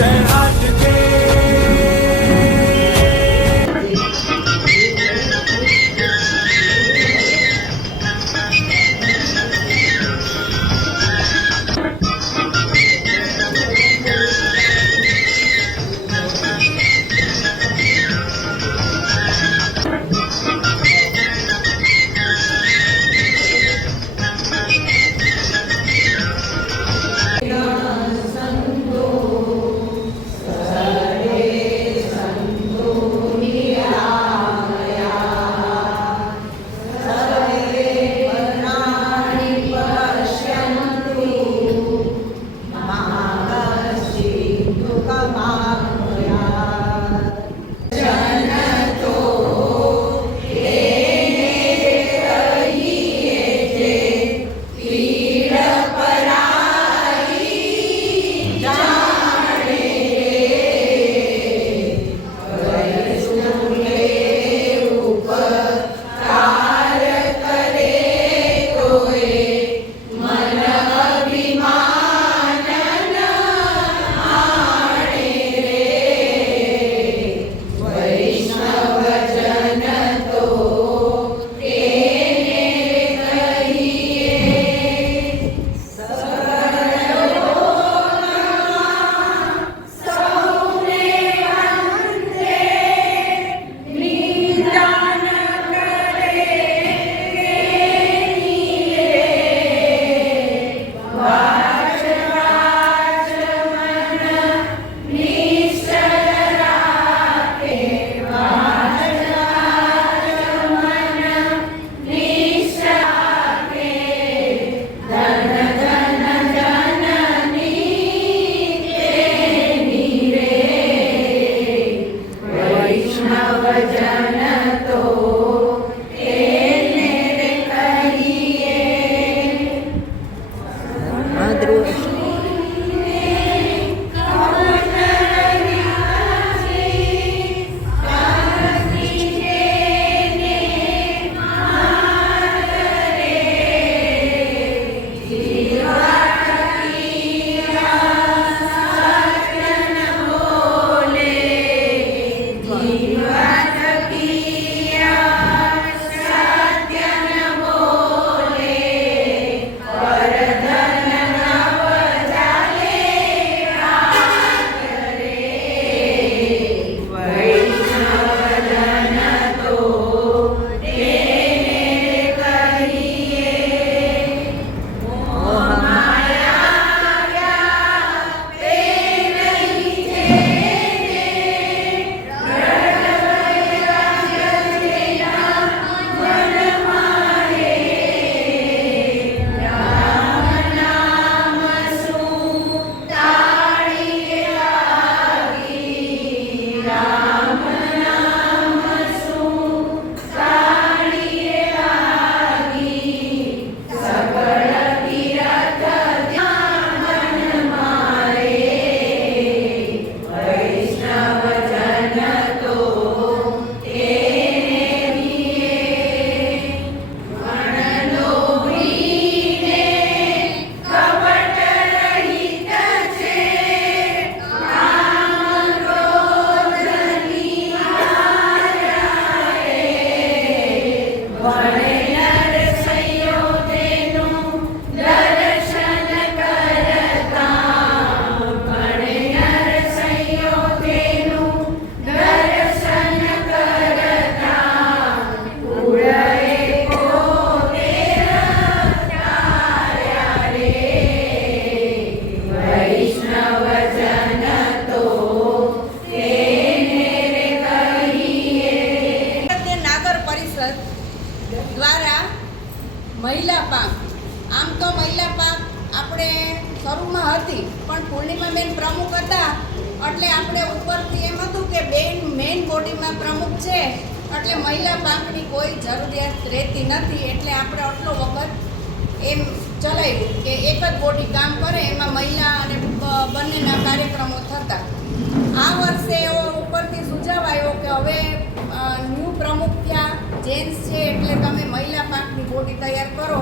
जय हाट के દ્વારા મહિલા પાંખ, આમ તો મહિલા પાંખ આપણે શરૂમાં હતી પણ પૂર્ણિમાબેન પ્રમુખ હતા એટલે આપણે ઉપરથી એમ હતું કે બેન મેઇન બોડીમાં પ્રમુખ છે એટલે મહિલા પાંખની કોઈ જરૂરિયાત રહેતી નથી, એટલે આપણે આટલો વખત એમ ચલાવ્યું કે એક જ બોડી કામ કરે, એમાં મહિલા અને બંનેના કાર્યક્રમો થતા. આ વર્ષે એવો ઉપરથી સુઝાવ આવ્યો કે હવે ન્યૂ પ્રમુખ ત્યાં જેન્ટ્સ છે એટલે તમે મહિલા પાંખની બોડી તૈયાર કરો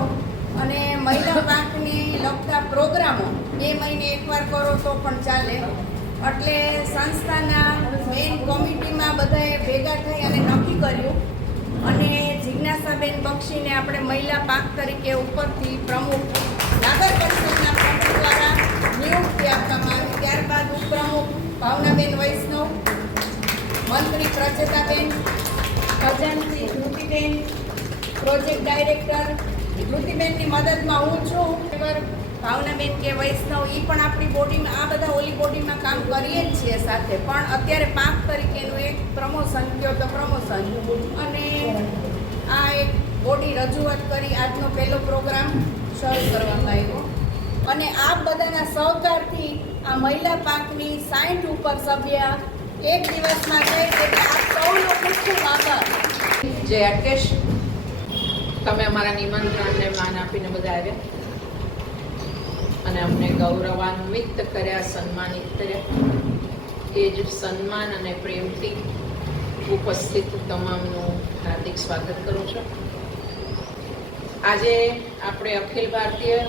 અને મહિલા પાંખને લગતા પ્રોગ્રામો 2 મહિને એકવાર કરો તો પણ ચાલે. એટલે સંસ્થાના મેઇન કમિટીમાં બધાએ ભેગા થઈ અને નક્કી કર્યું અને જિજ્ઞાસાબેન બક્ષીને આપણે મહિલા પાંખ તરીકે ઉપરથી પ્રમુખ નગર પરિષદના પ્રમુખ દ્વારા નિયુક્તિ આપવામાં આવી. ત્યારબાદ ઉપપ્રમુખ ભાવનાબેન વૈષ્ણવ, મંત્રી પ્રજેતાબેન, ખજાનચી ધૃતિબેન, પ્રોજેક્ટ ડાયરેક્ટર ધૃતિબેનની મદદમાં હું છું. ભાવનાબેન કે વૈષ્ણવ એ પણ આપણી બોડીમાં, આ બધા ઓલી બોડીમાં કામ કરીએ જ છીએ સાથે, પણ અત્યારે પાંખ તરીકેનું એક પ્રમોશન કયો તો પ્રમોશન અને આ એક બોડી રજૂઆત કરી આજનો પહેલો પ્રોગ્રામ શરૂ કરવામાં આવ્યો. અને આ બધાના સહકારથી આ મહિલા પાંખની 60 ઉપર સભ્ય એક દિવસમાં થઈ, એટલે આ સૌનો ખૂબ ખૂબ આભાર. જય અટકેશ, તમે અમારા નિમંત્રણને માન આપીને બધા આવ્યા અને અમને ગૌરવાન્વિત કર્યા, સન્માનિત કર્યા. એ જ સન્માન અને પ્રેમથી ઉપસ્થિત તમામનું હાર્દિક સ્વાગત કરું છું. આજે આપણે અખિલ ભારતીય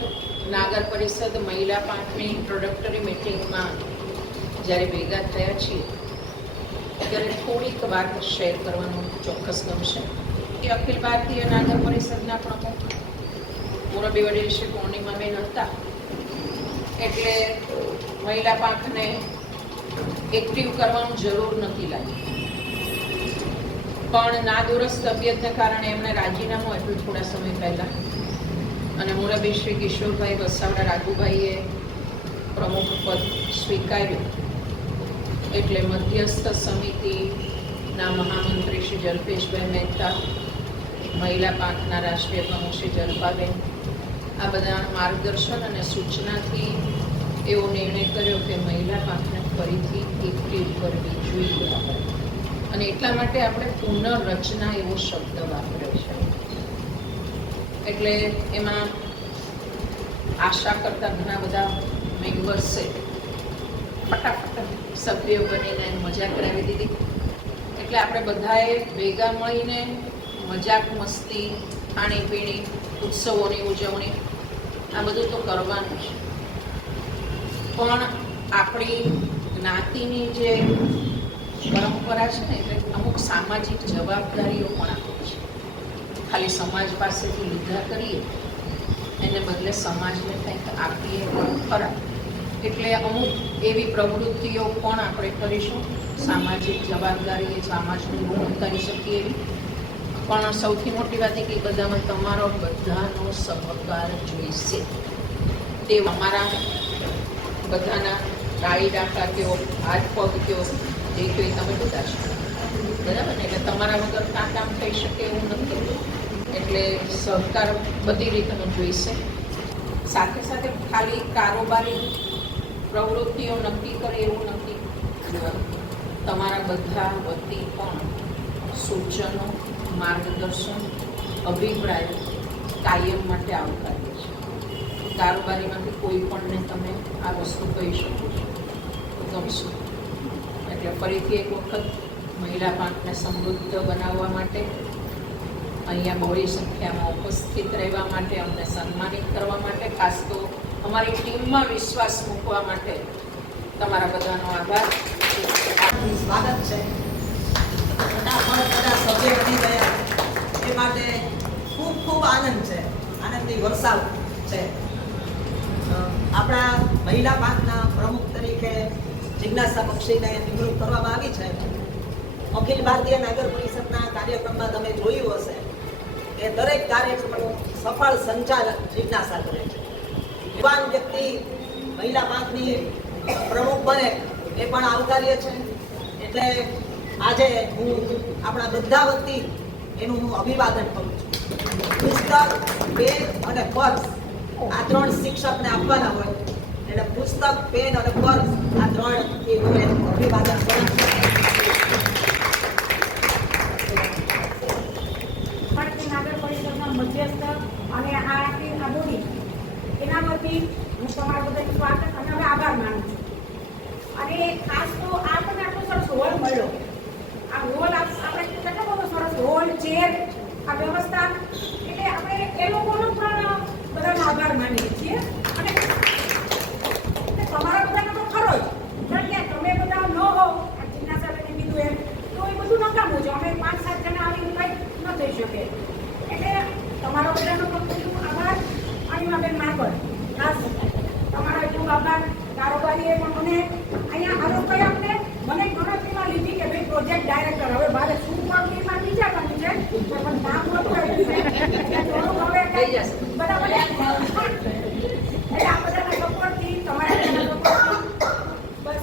નાગર પરિષદ મહિલા પાંખની ઇન્ટ્રોડક્ટરી મિટિંગમાં જ્યારે ભેગા થયા છીએ ત્યારે થોડીક વાત શેર કરવાનું ચોક્કસ ગમશે. કે અખિલ ભારતીય નાગર પરિષદના પ્રમુખ મોરબી વડીલ શ્રી પૂર્ણિમાબેન હતા, એટલે મહિલા પાંખને એક્ટિવ કરવાનું જરૂર નથી લાગી, પણ નાદુરસ્ત તબિયતને કારણે એમને રાજીનામું આપ્યું થોડા સમય પહેલાં અને મોરબી શ્રી કિશોરભાઈ વસાવડા રાજુભાઈએ પ્રમુખ પદ સ્વીકાર્યું. એટલે મધ્યસ્થ સમિતિના મહામંત્રી શ્રી જલ્પેશભાઈ મહેતા, મહિલા પાંખના રાષ્ટ્રીય પ્રમુખ શ્રી જલ્પાબેન, આ બધા માર્ગદર્શન અને સૂચનાથી એવો નિર્ણય કર્યો કે મહિલા પાંખને ફરીથી એક્ટિવ કરવી જોઈએ. અને એટલા માટે આપણે પુનર્રચના એવો શબ્દ વાપર્યો છે. એટલે એમાં આશા કરતા ઘણા બધા મેમ્બર્સે ફટાફટ સભ્યો બનીને મજા કરાવી દીધી. એટલે આપણે બધાએ ભેગા મળીને મજાક મસ્તી, ખાણીપીણી, ઉત્સવોની ઉજવણી આ બધું તો કરવાનું છે, પણ આપણી જ્ઞાતિની જે પરંપરા છે ને, એટલે અમુક સામાજિક જવાબદારીઓ પણ આપણી છે. ખાલી સમાજ પાસેથી લીધા કરીએ એને બદલે સમાજને કંઈક આપીએ પણ ખરા. એટલે અમુક એવી પ્રવૃત્તિઓ પણ આપણે કરીશું, સામાજિક જવાબદારી એ સમાજનું ઋણ કરી શકીએ એવી. પણ સૌથી મોટી વાત એ કે બધામાં તમારો બધાનો સહકાર જોઈશે. તે અમારા બધાના ડાળી ડાકા કયો, હાથ પગ કયો, જે કયો તમે બધા છો, બરાબર ને? એટલે તમારા વગર કામ થઈ શકે એવું નથી. એટલે સહકાર બધી રીતનો જોઈશે. સાથે સાથે ખાલી કારોબારી પ્રવૃત્તિઓ નક્કી કરે એવું નથી. તમારા બધા વતી પણ સૂચનો, માર્ગદર્શન, અભિપ્રાય કાયમ માટે આવકાર્ય છે. કારોબારીમાંથી કોઈ પણને તમે આ વસ્તુ કહી શકો છો, ગમશે. એટલે ફરીથી એક વખત મહિલા પાંખને સમૃદ્ધ બનાવવા માટે, અહીંયા બહોળી સંખ્યામાં ઉપસ્થિત રહેવા માટે, અમને સન્માનિત કરવા માટે, ખાસ તો અમારી ટીમમાં વિશ્વાસ મૂકવા માટે તમારા બધાનો આભાર. સ્વાગત છે. ફટાફટ બધા સભ્ય બની ગયા એ માટે ખૂબ ખૂબ આનંદ છે, આનંદની વરસાવ છે. આપણા મહિલા પાંખના પ્રમુખ તરીકે જિજ્ઞાસા બક્ષીને નિમણૂક કરવામાં આવી છે. અખિલ ભારતીય નાગર પરિષદના કાર્યક્રમમાં તમે જોયું હશે કે દરેક કાર્યક્રમનું સફળ સંચાલન જિજ્ઞાસા કરે છે. યુવાન વ્યક્તિ મહિલા પાંખની પ્રમુખ બને એ પણ આવકાર્ય છે. એટલે આજે હું આપણા બધા વતી એનું હું અભિવાદન કરું છું. પુસ્તક, પેન અને પર્સ આ ત્રણ શિક્ષકને આપવાના હોય, એટલે પુસ્તક, પેન અને પર્સ આ ત્રણ એ હું અભિવાદન કરું છું. નાગર પરિષદના મધ્યસ્થ અને આ બોડી એના વતી હું તમારા બધાનું સ્વાગત અને હવે આભાર માનું છું. અને ખાસ તો આપણને આટલો સરસ હોલ મળ્યો. આ હોલ આપણે કેટલો બધો સરસ હોલ, ચેર, આ વ્યવસ્થા, એટલે આપણે એ લોકોનો પણ બધાનો આભાર માનીએ છીએ. અને તમારા બધાનો તો ખરો જ, કારણ કે તમે ડાયરેક્ટર હવે મારે શું કરવું એમાં બીજા કરવું છે પણ નામ નતું આવ્યું છે એટલે થોડું હવે થઈ જશે. બરાબર એટલે આ બધાના સપોર્ટથી તમારા સપોર્ટથી બસ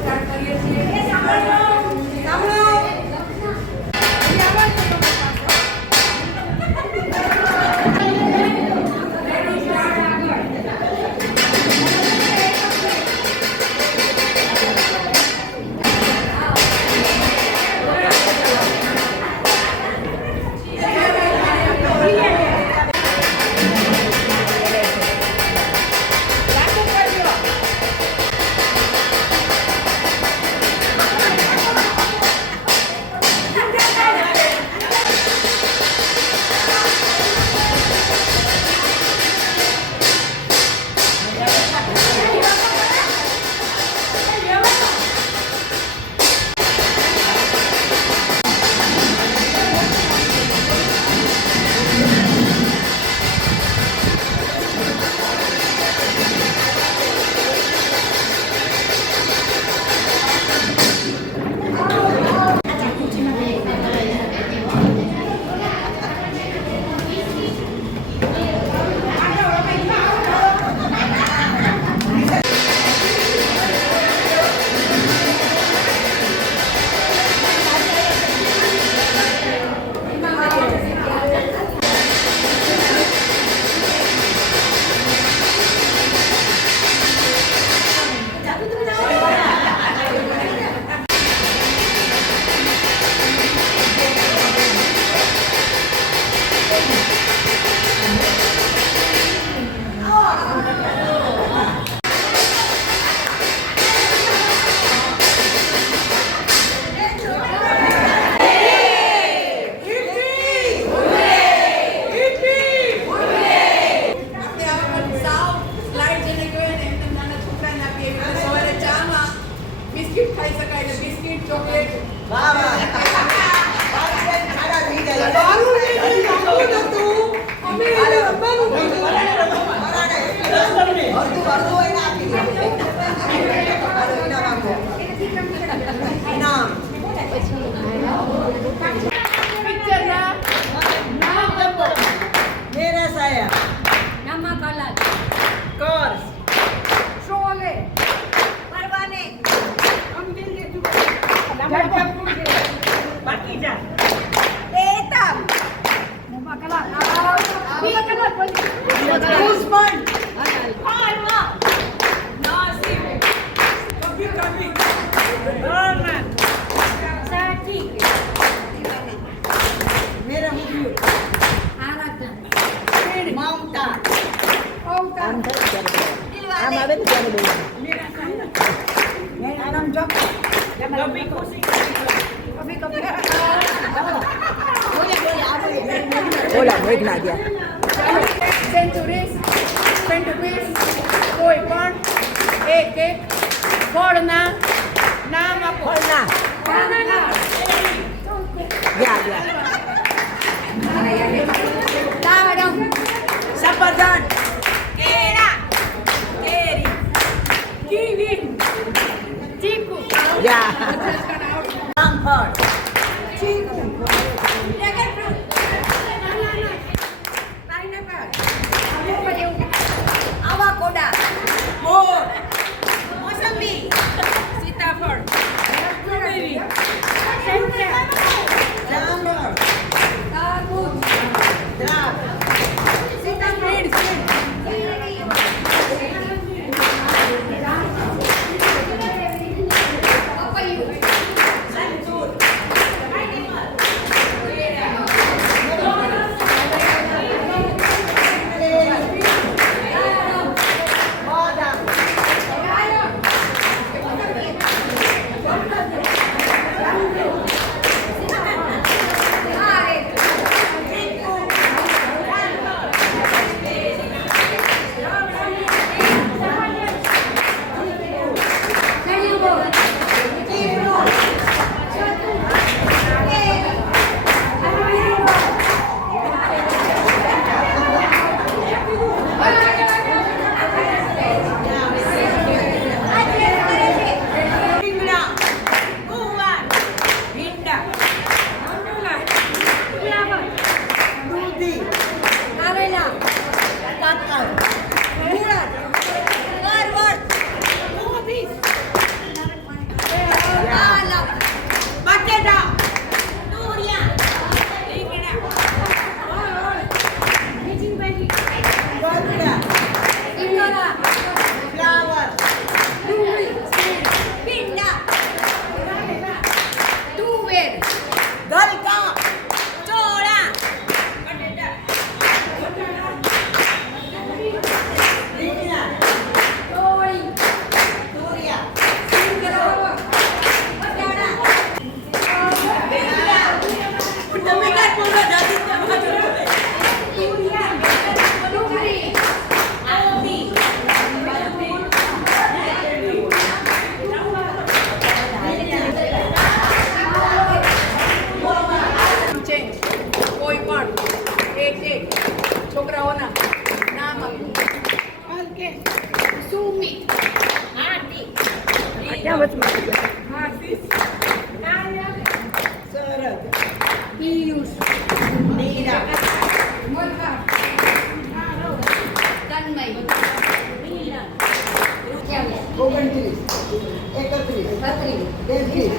સ્ટાર્ટ કરીએ છીએ. એ સાંભળો સાંભળો. વાહ વાહ ખાડા થઈ જાય અડધું એને આપી દો ઇનામ આપો ઇનામ પિક્ચરના નામ આપો. મેરા સાયા નામા કલા. કર શોલે પરવાને. બાકી જા એતમ. મોમાં કલા બીજા કલા બોલી ઉસ્માન. હાલમાં નાસિર. કભી કભી બરમાન સાચી મેરા મુખ્ય આરાધના. માઉન્ટા ઓવતા આમ આવે ને ત્યારે બોલો મેરા નામ જો કભી ખુશી કભી કભી બોલા મેઘના ગયા સેન્ચુરીઝ, સેન્ટપીસ, કોઈ પણ એક ફળના નામ આપો. ફળના ગયા ગયા ના મેડમ. સફરજન કેળા. કેરી. કીવી ચીકુ ગયા જામફળ ચીકુ ડ્રેગન ફ્રૂટ. આવાકોડા. મોર મોસંબી. સીતાફળ. સ્ટ્રોબેરી સંતરા જામફળ તરબૂચ. પિયુષ નીરા મોહન તન્મય 29, 31, 33, 34, 39,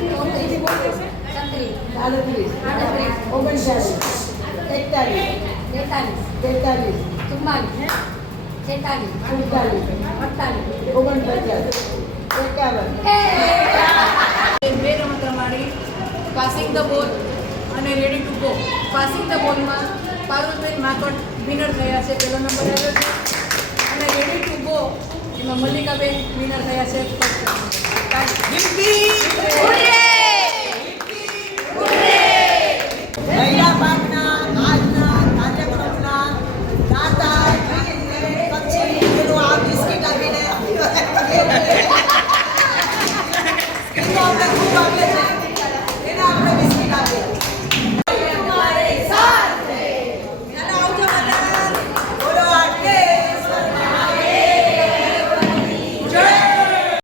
41, બે રમત રમાડી પાસિંગ ધ બોલ અને ready to go. Passing the બોલમાં પારુલબેન માકડ વિનર થયા છે, પહેલો નંબર આવ્યો છે. અને રેડી ટુ ગો એમાં મલ્લિકાબેન વિનર થયા છે, ફર્સ્ટ નંબર.